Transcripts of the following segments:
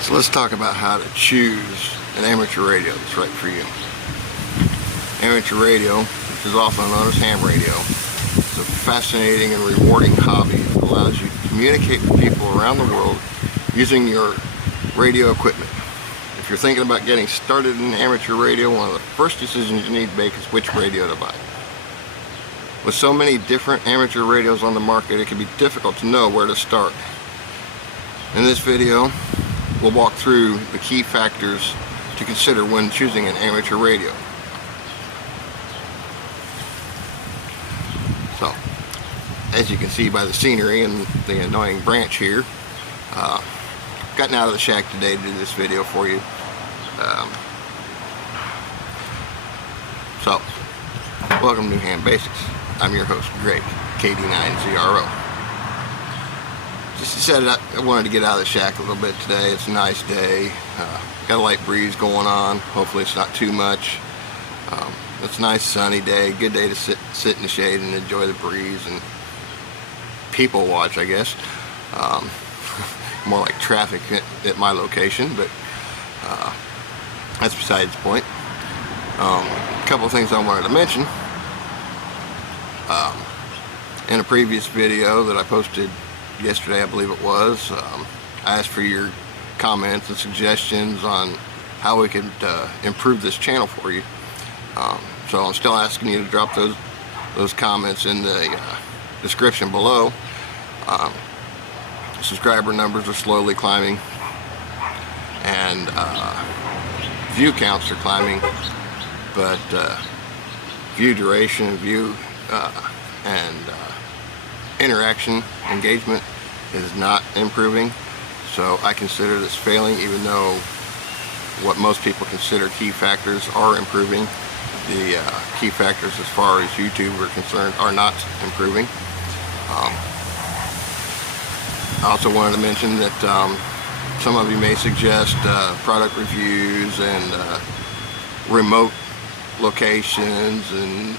So let's talk about how to choose an amateur radio that's right for you. Amateur radio, which is also known as ham radio, is a fascinating and rewarding hobby that allows you to communicate with people around the world using your radio equipment. If you're thinking about getting started in amateur radio, one of the first decisions you need to make is which radio to buy. With so many different amateur radios on the market, it can be difficult to know where to start. In this video, we'll walk through the key factors to consider when choosing an amateur radio. So, as you can see by the scenery and the annoying branch here, gotten out of the shack today to do this video for you. So, welcome to New Ham Basics. I'm your host, Greg, KD9ZRO. Just to set it up, I wanted to get out of the shack a little bit today. It's a nice day. Got a light breeze going on. Hopefully it's not too much. It's a nice sunny day. Good day to sit in the shade and enjoy the breeze and people watch, I guess. More like traffic at my location, but that's besides the point. A couple of things I wanted to mention. In a previous video that I posted yesterday, I believe it was, I asked for your comments and suggestions on how we could improve this channel for you. So I'm still asking you to drop those comments in the description below. Subscriber numbers are slowly climbing, and view counts are climbing, but view duration, and interaction, engagement is not improving. So I consider this failing, even though what most people consider key factors are improving. The key factors as far as YouTube are concerned are not improving. I also wanted to mention that some of you may suggest product reviews and remote locations and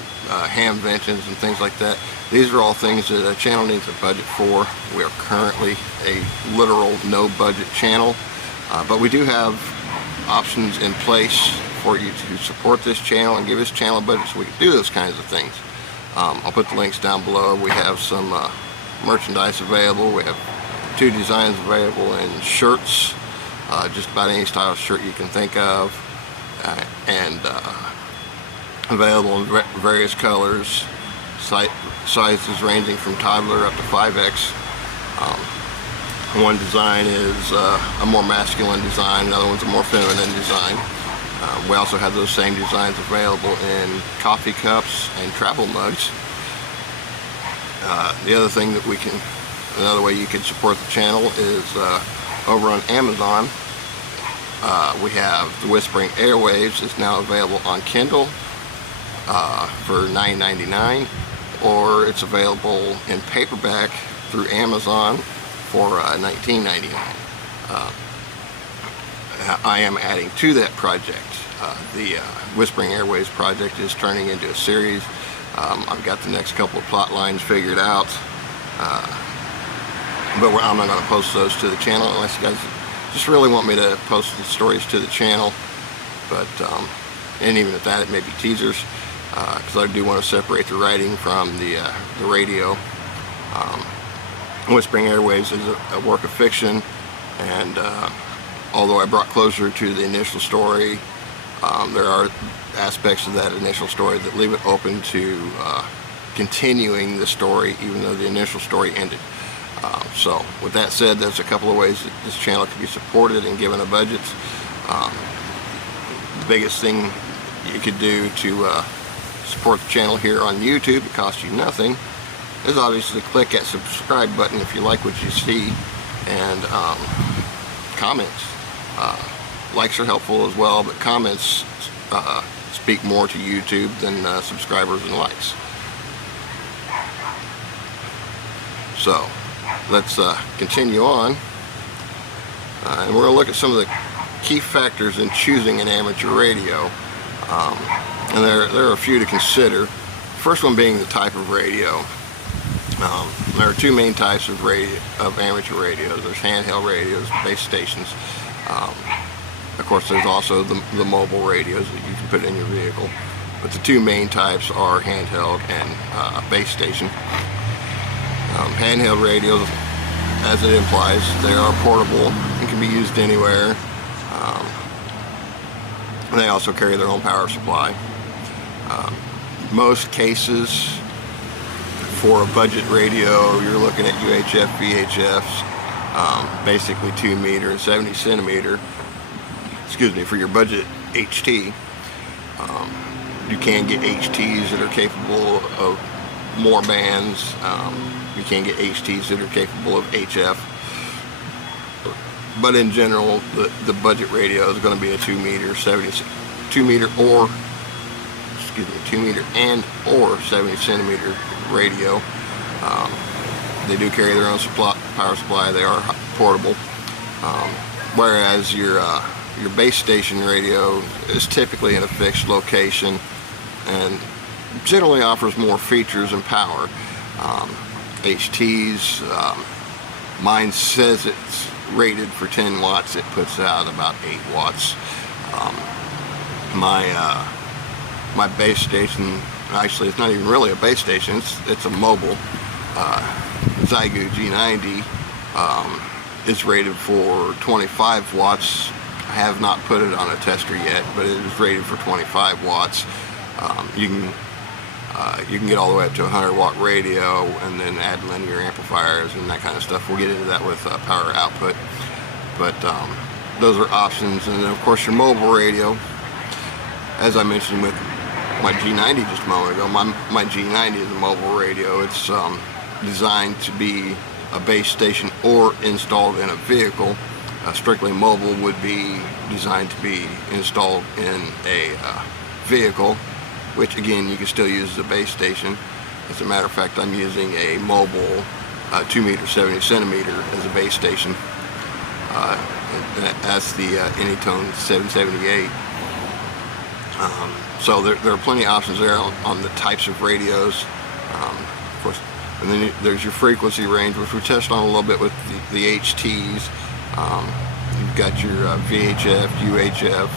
hamventions and things like that. These are all things that a channel needs a budget for. We are currently a literal no budget channel, but we do have options in place for you to support this channel and give this channel a budget so we can do those kinds of things. I'll put the links down below. We have some merchandise available. We have 2 designs available in shirts, just about any style shirt you can think of, and available in various colors, sizes ranging from toddler up to 5X. One design is a more masculine design, another one's a more feminine design. We also have those same designs available in coffee cups and travel mugs. The other thing that another way you can support the channel is over on Amazon. We have the Whispering Airwaves is now available on Kindle for $9.99, or it's available in paperback through Amazon for $19.99. I am adding to that project. The Whispering Airwaves project is turning into a series. I've got the next couple of plot lines figured out, but I'm not going to post those to the channel unless you guys just really want me to post the stories to the channel. But and even at that, it may be teasers, because I do want to separate the writing from the radio. Whispering Airwaves is a work of fiction, and although I brought closure to the initial story, there are aspects of that initial story that leave it open to continuing the story even though the initial story ended. So with that said, there's a couple of ways that this channel can be supported and given a budget. The biggest thing you could do to support the channel here on YouTube, it costs you nothing, is obviously click that subscribe button if you like what you see, and comments. Likes are helpful as well, but comments speak more to YouTube than subscribers and likes. So let's continue on, and we're going to look at some of the key factors in choosing an amateur radio, and there are a few to consider. First one being the type of radio. There are 2 main types of amateur radios. There's handheld radios, base stations. Of course, there's also the mobile radios that you can put in your vehicle. But the two main types are handheld and base station. Handheld radios, as it implies, they are portable and can be used anywhere. They also carry their own power supply. Most cases, for a budget radio, you're looking at UHF, VHFs, basically 2 meter and 70 centimeter. Excuse me, for your budget HT. You can get HTs that are capable of more bands. You can get HTs that are capable of HF. But in general, the budget radio is going to be a 2 meter, 2 meter or 2 meter and or 70 centimeter radio. They do carry their own power supply. They are portable. Whereas your base station radio is typically in a fixed location and generally offers more features and power. HTs, mine says it's rated for 10 watts, it puts out about 8 watts. My base station, actually it's not even really a base station, it's a mobile Zygu G90, is rated for 25 watts. I have not put it on a tester yet, but it is rated for 25 watts. You can get all the way up to 100 watt radio and then add linear amplifiers and that kind of stuff. We'll get into that with power output, but those are options. And then of course your mobile radio, as I mentioned with my G90 just a moment ago, my G90 is a mobile radio. It's designed to be a base station or installed in a vehicle. Strictly mobile would be designed to be installed in a vehicle, which again you can still use as a base station. As a matter of fact, I'm using a mobile 2 meter 70 centimeter as a base station. That's the Anytone 778. So there are plenty of options there on the types of radios. Of course, and then there's your frequency range, which we touched on a little bit with the HTs. You've got your VHF, UHF,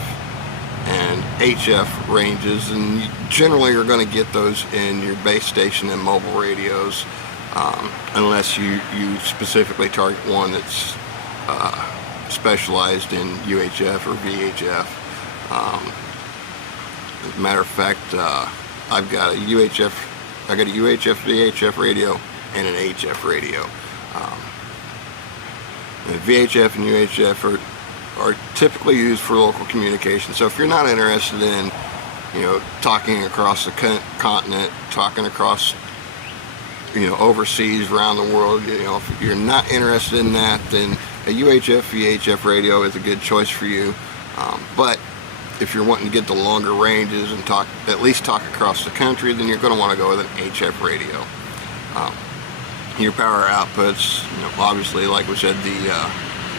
and HF ranges, and you generally are going to get those in your base station and mobile radios, unless you specifically target one that's specialized in UHF or VHF. As a matter of fact, I've got a UHF VHF radio and an HF radio. And VHF and UHF are typically used for local communication. So if you're not interested in, talking across the continent, talking across, overseas, around the world, if you're not interested in that, then a UHF VHF radio is a good choice for you. But if you're wanting to get the longer ranges and at least talk across the country, then you're going to want to go with an HF radio. Your power outputs, obviously, like we said,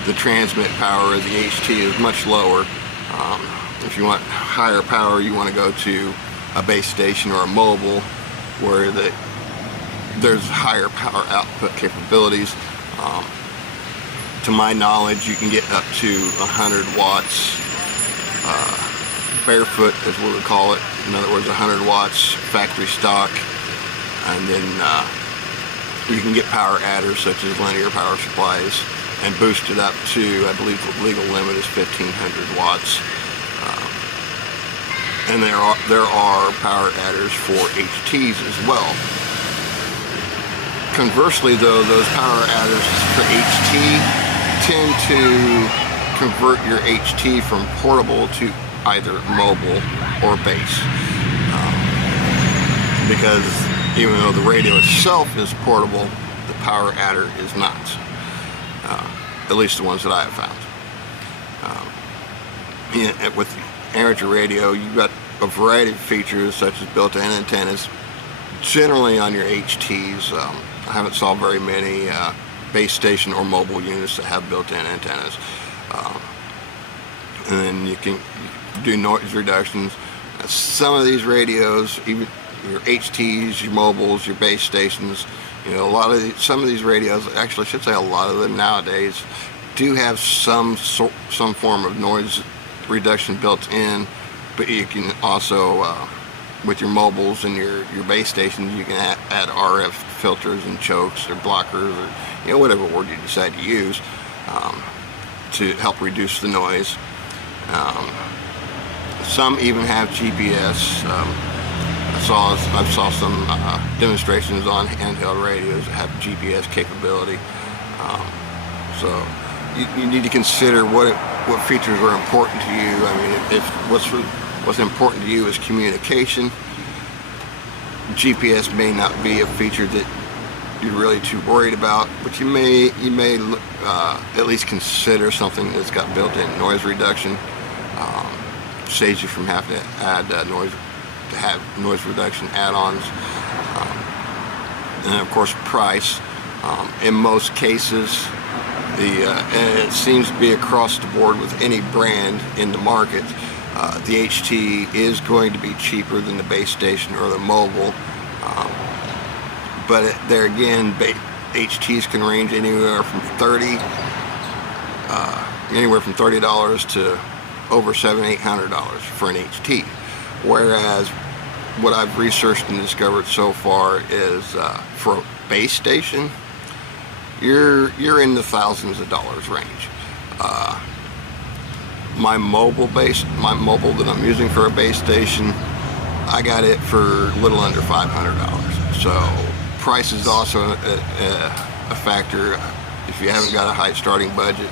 the transmit power of the HT is much lower. If you want higher power, you want to go to a base station or a mobile, where there's higher power output capabilities. To my knowledge, you can get up to 100 watts barefoot, as we would call it. In other words, 100 watts factory stock, and then you can get power adders such as linear power supplies and boost it up to, I believe the legal limit is 1500 watts. And there are power adders for HTs as well. Conversely though, those power adders for HT tend to convert your HT from portable to either mobile or base. Because even though the radio itself is portable, the power adder is not. At least the ones that I have found. With amateur radio, you've got a variety of features such as built-in antennas. Generally on your HTs, I haven't saw very many base station or mobile units that have built-in antennas. And then you can do noise reductions. Some of these radios, even your HTs, your mobiles, your base stations, some of these radios, actually I should say a lot of them nowadays, do have some form of noise reduction built in, but you can also with your mobiles and your base stations, you can add RF filters and chokes or blockers, or whatever word you decide to use, to help reduce the noise. Some even have GPS. I saw some demonstrations on handheld radios that have GPS capability. So you need to consider what features are important to you. I mean, if what's important to you is communication, GPS may not be a feature that you're really too worried about, but you may at least consider something that's got built-in noise reduction. Saves you from having to add noise reduction add-ons, and of course price. In most cases, and it seems to be across the board with any brand in the market, the HT is going to be cheaper than the base station or the mobile, but there again, HTs can range anywhere from $30 to over $700-800 for an HT, whereas what I've researched and discovered so far is for a base station, you're in the thousands of dollars range. My mobile that I'm using for a base station, I got it for a little under $500. So price is also a factor. If you haven't got a high starting budget,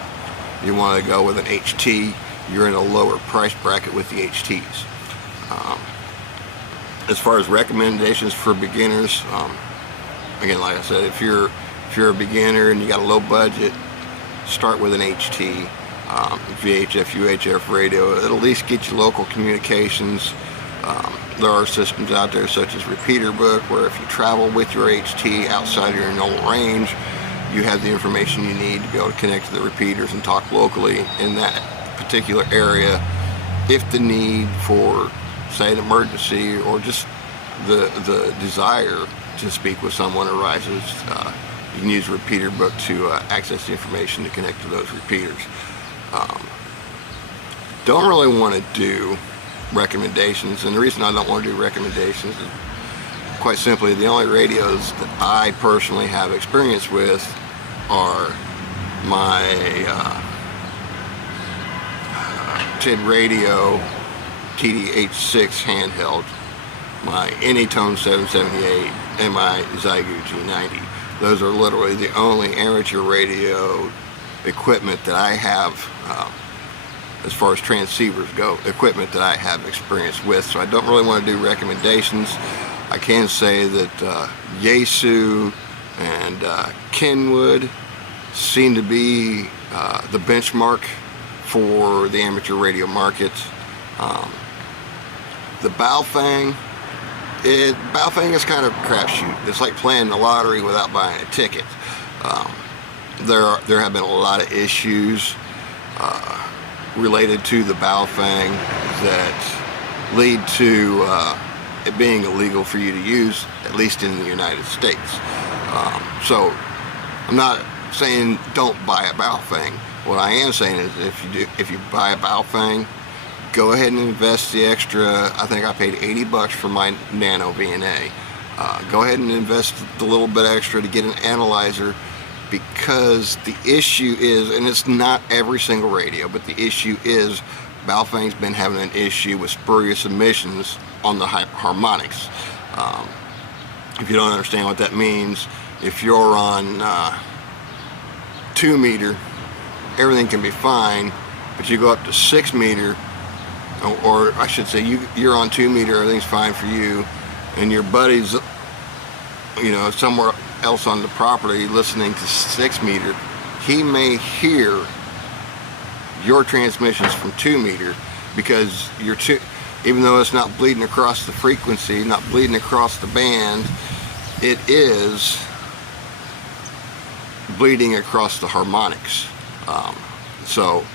you want to go with an HT, you're in a lower price bracket with the HTs. As far as recommendations for beginners, again, like I said, if you're a beginner and you got a low budget, start with an HT. VHF, UHF radio, it'll at least get you local communications. There are systems out there such as Repeater Book, where if you travel with your HT outside of your known range, you have the information you need to be able to connect to the repeaters and talk locally in that particular area. If the need for, say, an emergency or just the desire to speak with someone arises, you can use Repeater Book to access the information to connect to those repeaters. Don't really want to do recommendations, and the reason I don't want to do recommendations is quite simply the only radios that I personally have experience with are my TID Radio TD-H6 handheld, my Anytone 778, and my Xiegu G90. Those are literally the only amateur radio equipment that I have, as far as transceivers go, equipment that I have experience with. So I don't really want to do recommendations. I can say that Yaesu and Kenwood seem to be the benchmark for the amateur radio market. The Baofeng is kind of a crapshoot. It's like playing the lottery without buying a ticket. There have been a lot of issues related to the Baofeng that lead to it being illegal for you to use, at least in the United States. So I'm not saying don't buy a Baofeng. What I am saying is if you buy a Baofeng, go ahead and invest the extra. I think I paid $80 for my Nano VNA. Go ahead and invest the little bit extra to get an analyzer, because the issue is, and it's not every single radio, but the issue is Baofeng's been having an issue with spurious emissions on the harmonics. If you don't understand what that means, if you're on 2 meter, everything can be fine, but you go up to 6 meter, or I should say you're on 2 meter, everything's fine for you, and your buddy's somewhere else on the property listening to 6 meter, he may hear your transmissions from 2 meter, because even though it's not bleeding across the frequency, not bleeding across the band, it is bleeding across the harmonics. So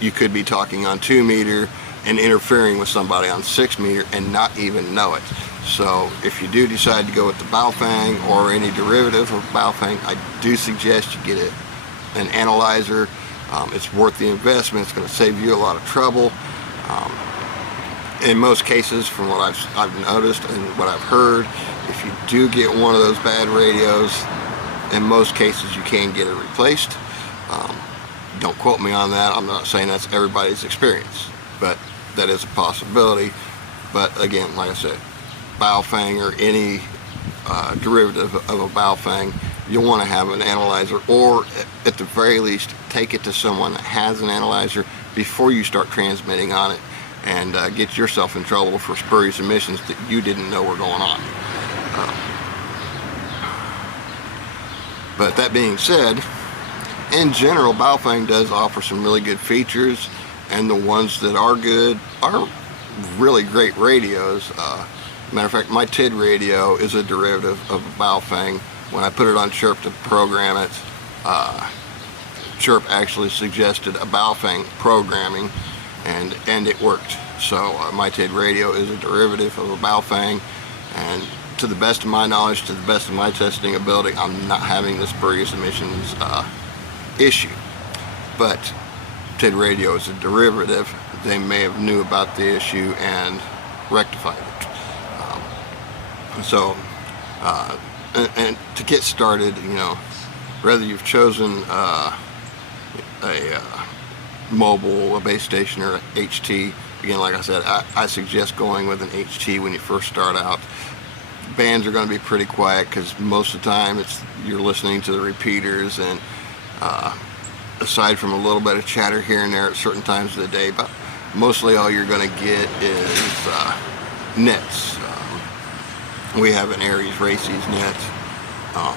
you could be talking on 2 meter and interfering with somebody on 6 meter and not even know it. So if you do decide to go with the Baofeng or any derivative of Baofeng, I do suggest you get an analyzer. It's worth the investment. It's going to save you a lot of trouble. In most cases, from what I've noticed and what I've heard, if you do get one of those bad radios, in most cases you can get it replaced. Don't quote me on that. I'm not saying that's everybody's experience, but that is a possibility. But again, like I said, Baofeng or any derivative of a Baofeng, you'll want to have an analyzer, or at the very least take it to someone that has an analyzer before you start transmitting on it, and get yourself in trouble for spurious emissions that you didn't know were going on. But that being said, in general, Baofeng does offer some really good features, and the ones that are good are really great radios. Matter of fact, my TID radio is a derivative of a Baofeng. When I put it on Chirp to program it, Chirp actually suggested a Baofeng programming, and it worked. So my TID radio is a derivative of a Baofeng, and to the best of my knowledge, to the best of my testing ability, I'm not having the spurious emissions issue. But TID radio is a derivative. They may have knew about the issue and rectified it. And to get started, whether you've chosen a mobile, a base station, or HT, again, like I said, I suggest going with an HT when you first start out. Bands are going to be pretty quiet because most of the time you're listening to the repeaters, and aside from a little bit of chatter here and there at certain times of the day, but mostly all you're going to get is nets. We have an Aries Races net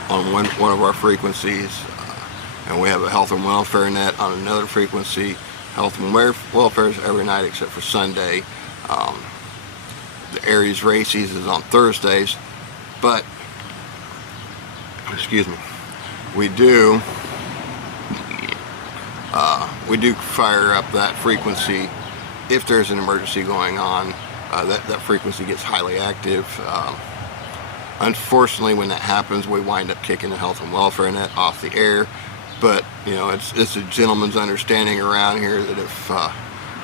on one of our frequencies, and we have a health and welfare net on another frequency. Health and welfare is every night except for Sunday. The Aries Races is on Thursdays, but excuse me, we do fire up that frequency if there's an emergency going on. That frequency gets highly active. Unfortunately, when that happens, we wind up kicking the health and welfare net off the air. But it's a gentleman's understanding around here that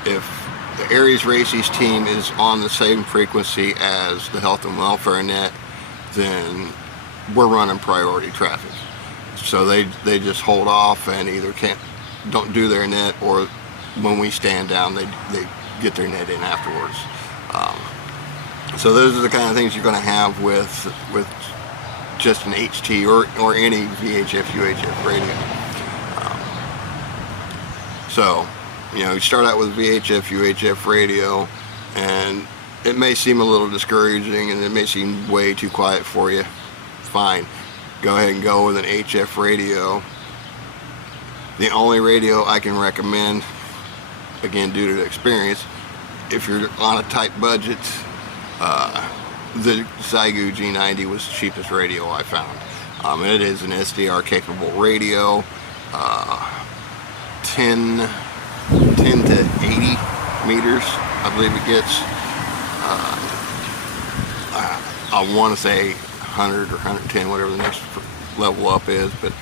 if the Aries Races team is on the same frequency as the health and welfare net, then we're running priority traffic. So they just hold off and either don't do their net, or when we stand down, they get their net in afterwards. So those are the kind of things you're going to have with just an HT or any VHF UHF radio. So you start out with VHF UHF radio, and it may seem a little discouraging and it may seem way too quiet for you. Fine, go ahead and go with an HF radio. The only radio I can recommend, again due to experience, if you're on a tight budget, the Xiegu G90 was the cheapest radio I found. It is an SDR capable radio, 10 to 80 meters, I believe it gets. I want to say 100 or 110, whatever the next level up is, but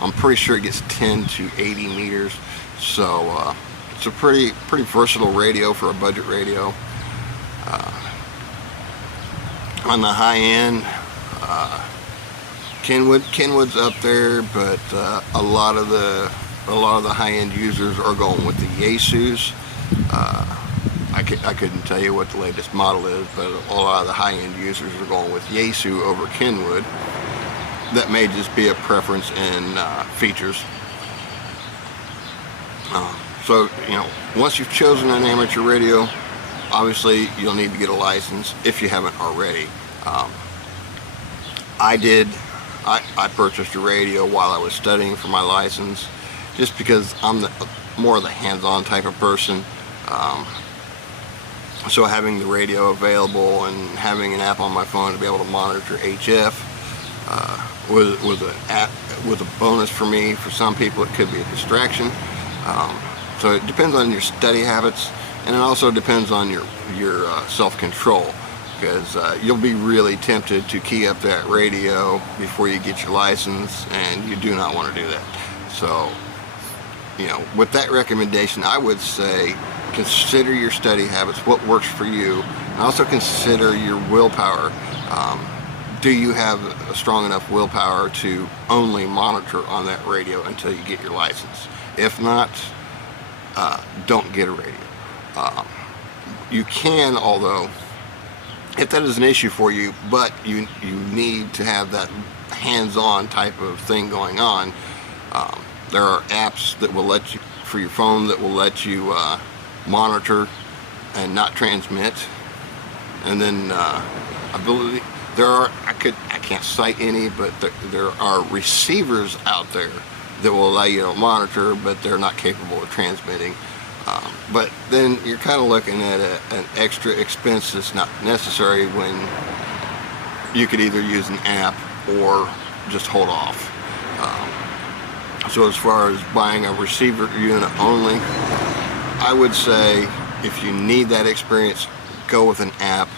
I'm pretty sure it gets 10 to 80 meters. So it's a pretty versatile radio for a budget radio. On the high end, Kenwood's up there, but a lot of the high end users are going with the Yaesus. I couldn't tell you what the latest model is, but a lot of the high end users are going with Yaesu over Kenwood. That may just be a preference in features. So once you've chosen an amateur radio, obviously you'll need to get a license if you haven't already. I purchased a radio while I was studying for my license, just because I'm more of the hands-on type of person. So having the radio available and having an app on my phone to be able to monitor HF was a bonus for me. For some people it could be a distraction. So it depends on your study habits, and it also depends on your self-control, because you'll be really tempted to key up that radio before you get your license, and you do not want to do that. So with that recommendation, I would say consider your study habits, what works for you, and also consider your willpower. Do you have a strong enough willpower to only monitor on that radio until you get your license? If not, don't get a radio. You can, although, if that is an issue for you, but you need to have that hands-on type of thing going on, there are apps that will let you, for your phone, that will let you monitor and not transmit. And then I believe there are, I can't cite any, but there are receivers out there that will allow you to monitor, but they're not capable of transmitting. But then you're kind of looking at an extra expense that's not necessary, when you could either use an app or just hold off. So as far as buying a receiver unit only, I would say if you need that experience, go with an app.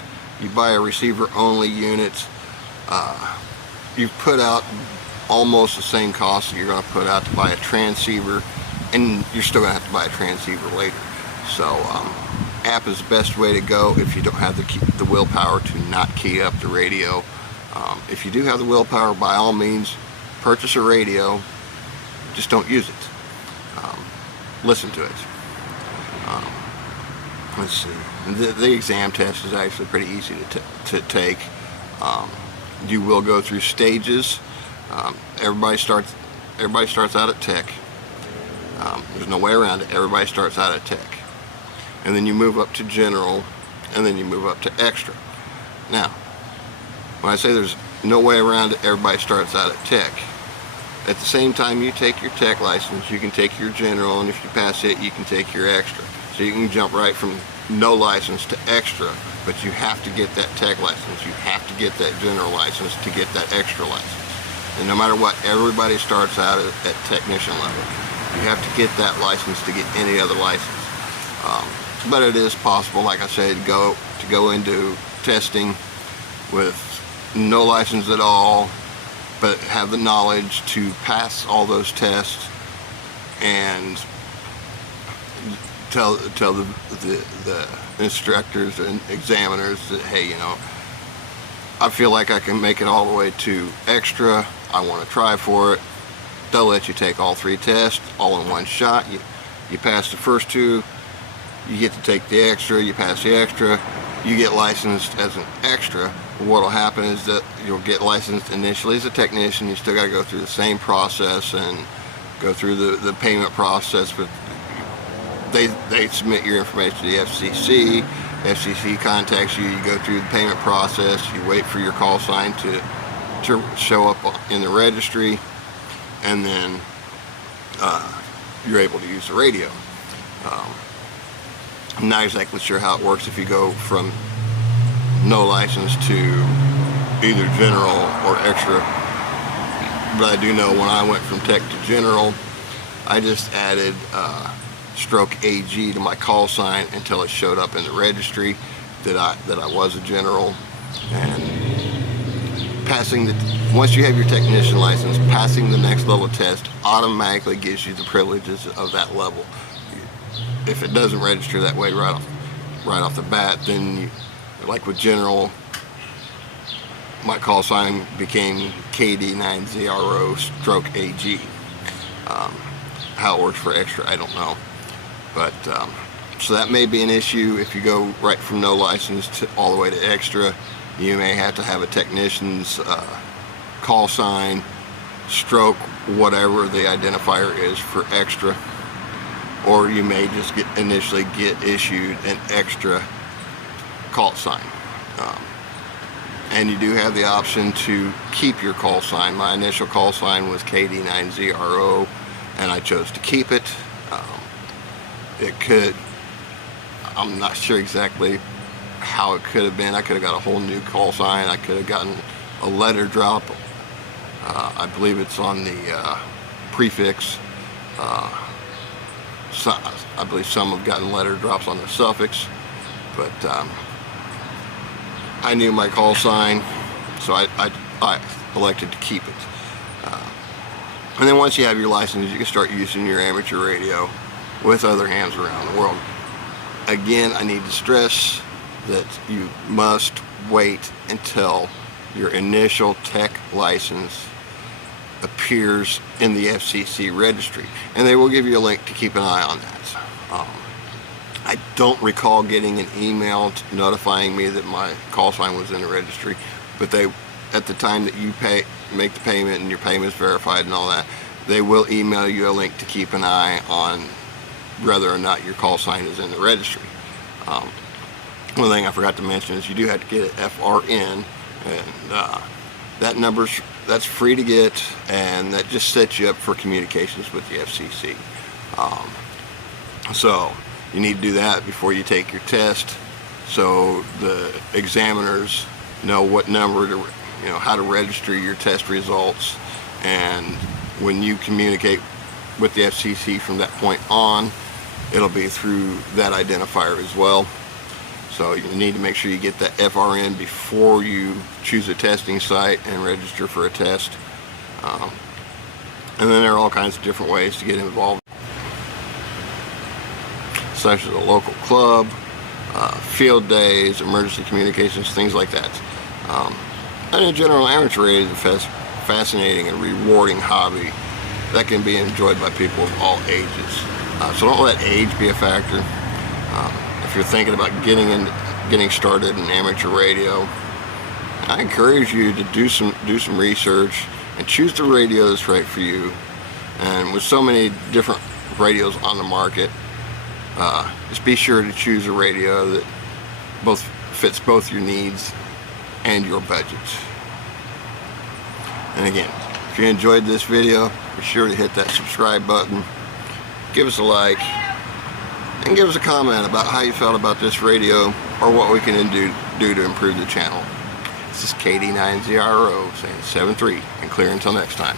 You buy a receiver only unit, you put out almost the same cost that you're going to put out to buy a transceiver, and you're still going to have to buy a transceiver later. So app is the best way to go if you don't have the willpower to not key up the radio. If you do have the willpower, by all means, purchase a radio. Just don't use it. Listen to it. Let's see. The exam test is actually pretty easy to take. You will go through stages. Everybody starts out at tech. There's no way around it. Everybody starts out at tech, and then you move up to general, and then you move up to extra. Now, when I say there's no way around it, everybody starts out at tech. At the same time you take your tech license, you can take your general, and if you pass it, you can take your extra. So you can jump right from no license to extra, but you have to get that tech license. You have to get that general license to get that extra license. And no matter what, everybody starts out at technician level. You have to get that license to get any other license. But it is possible, like I said, to go into testing with no license at all, but have the knowledge to pass all those tests and tell the instructors and examiners that, hey, I feel like I can make it all the way to extra. I want to try for it. They'll let you take all 3 tests all in one shot. You pass the first 2, you get to take the extra. You pass the extra, you get licensed as an extra. What'll happen is that you'll get licensed initially as a technician. You still got to go through the same process and go through the payment process, but they submit your information to the FCC. FCC contacts you. You go through the payment process. You wait for your call sign to show up in the registry, and then you're able to use the radio. I'm not exactly sure how it works if you go from no license to either general or extra, but I do know when I went from tech to general, I just added stroke AG to my call sign until it showed up in the registry that I was a general. And once you have your technician license, passing the next level test automatically gives you the privileges of that level. If it doesn't register that way right off the bat, then like with general, my call sign became KD9ZRO stroke AG. How it works for extra, I don't know. But so that may be an issue if you go right from no license all the way to extra. You may have to have a technician's call sign, stroke, whatever the identifier is for extra. Or you may just initially get issued an extra call sign. And you do have the option to keep your call sign. My initial call sign was KD9ZRO, and I chose to keep it. I'm not sure exactly how it could have been. I could have got a whole new call sign. I could have gotten a letter drop. I believe it's on the prefix. I believe some have gotten letter drops on the suffix, but I knew my call sign, so I elected to keep it. And then once you have your license, you can start using your amateur radio with other hams around the world. Again, I need to stress that you must wait until your initial tech license appears in the FCC registry, and they will give you a link to keep an eye on that. I don't recall getting an email notifying me that my call sign was in the registry, but they, at the time that you make the payment and your payment is verified and all that, they will email you a link to keep an eye on whether or not your call sign is in the registry. One thing I forgot to mention is you do have to get an FRN, and that's free to get, and that just sets you up for communications with the FCC. So you need to do that before you take your test, so the examiners know what number to, how to register your test results, and when you communicate with the FCC from that point on, it'll be through that identifier as well. So you need to make sure you get that FRN before you choose a testing site and register for a test. And then there are all kinds of different ways to get involved, such as a local club, field days, emergency communications, things like that. And in general, amateur radio is a fascinating and rewarding hobby that can be enjoyed by people of all ages. So don't let age be a factor. If you're thinking about getting started in amateur radio, I encourage you to do some research and choose the radio that's right for you. And with so many different radios on the market, just be sure to choose a radio that fits both your needs and your budgets. And again, if you enjoyed this video, be sure to hit that subscribe button, give us a like, and give us a comment about how you felt about this radio or what we can do to improve the channel. This is KD9ZRO saying 7-3 and clear until next time.